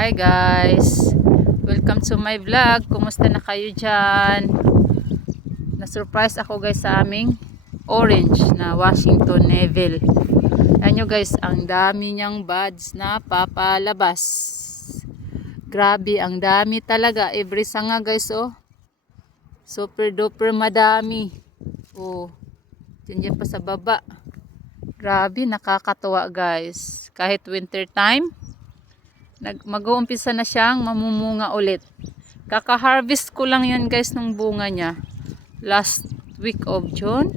Hi guys! Welcome to my vlog. Kumusta na kayo dyan? Na-surprise ako guys sa aming orange na Washington Neville. Ayan nyo guys, ang dami niyang buds na papalabas. Grabe, ang dami talaga. Every sanga guys, oh. Super duper madami. Oh, dyan pa sa baba. Grabe, nakakatuwa guys. Kahit winter time, mag-uumpisa na siyang mamumunga ulit. Kaka-harvest ko lang yan guys ng bunga niya. Last week of June.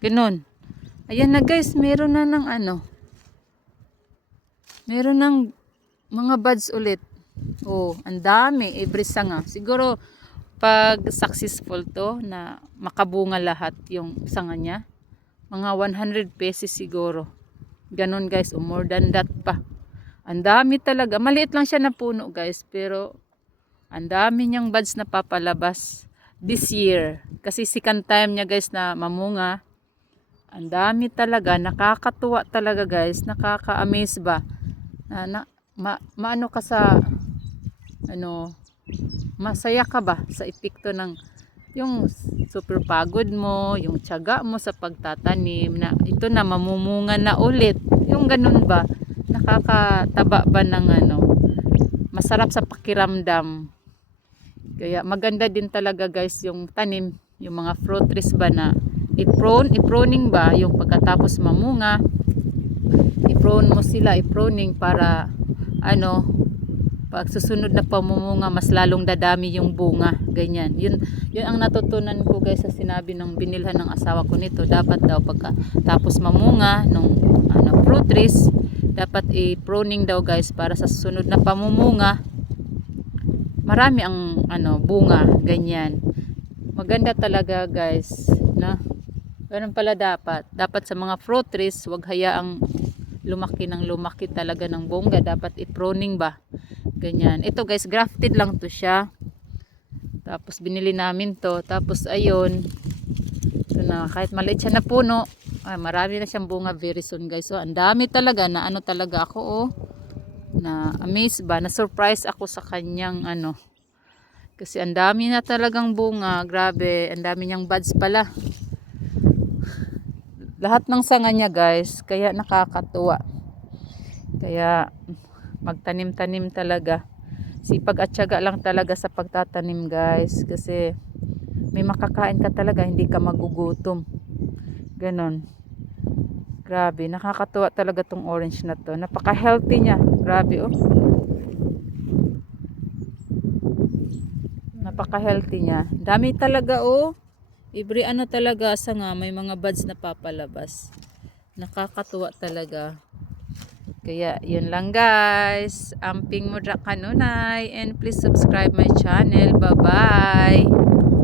Ganun. Ayan na guys, meron na ng meron ng mga buds ulit. Oh, ang dami. Every sanga. Siguro, pag successful to, na makabunga lahat yung sanga niya, mga 100 pesos siguro. Ganun guys, o more than that pa. Ang dami talaga. Maliit lang siya na puno guys. Pero ang dami niyang buds na papalabas this year. Kasi second time niya guys na mamunga. Ang dami talaga. Nakakatuwa talaga guys. Nakaka-amaze ba? Maano ka sa masaya ka ba sa epekto ng yung super pagod mo, yung tiyaga mo sa pagtatanim na ito na mamumunga na ulit. Yung ganun ba? Nakakataba ba ng masarap sa pakiramdam. Kaya maganda din talaga guys yung tanim, yung mga fruit trees ba na i-pruning ba yung pagkatapos mamunga. I-prune mo sila, i-pruning para pag susunod na pamumunga mas lalong dadami yung bunga, ganyan. Yun ang natutunan ko guys sa sinabi ng binilhan ng asawa ko nito. Dapat daw pagkatapos mamunga ng fruit trees, dapat i-pruning daw guys para sa susunod na pamumunga marami ang bunga, ganyan. Maganda talaga guys, na ganun pala dapat sa mga fruit trees, wag hayaang lumaki ng lumaki talaga ng bongga. Dapat i-pruning ba, ganyan. Ito guys, grafted lang to siya, tapos binili namin to, tapos ayun, ito na, kahit maliit siya na puno, marami na siyang bunga very soon guys. So ang dami talaga na talaga ako, oh, na amaze ba, na surprise ako sa kanyang kasi ang dami na talagang bunga. Grabe, ang dami niyang buds pala. Lahat ng sanga niya guys, kaya nakakatuwa. Kaya magtanim-tanim talaga. Sipag at tiyaga lang talaga sa pagtatanim guys, kasi may makakain ka talaga, hindi ka magugutom. Ganon. Grabe, nakakatuwa talaga tong orange na to. Napaka-healthy niya. Grabe, oh. Napaka-healthy niya. Dami talaga, oh. Every talaga sanga, may mga buds na papalabas. Nakakatuwa talaga. Kaya, yun lang guys. Amping Mudra Kanunay. And please subscribe my channel. Bye-bye.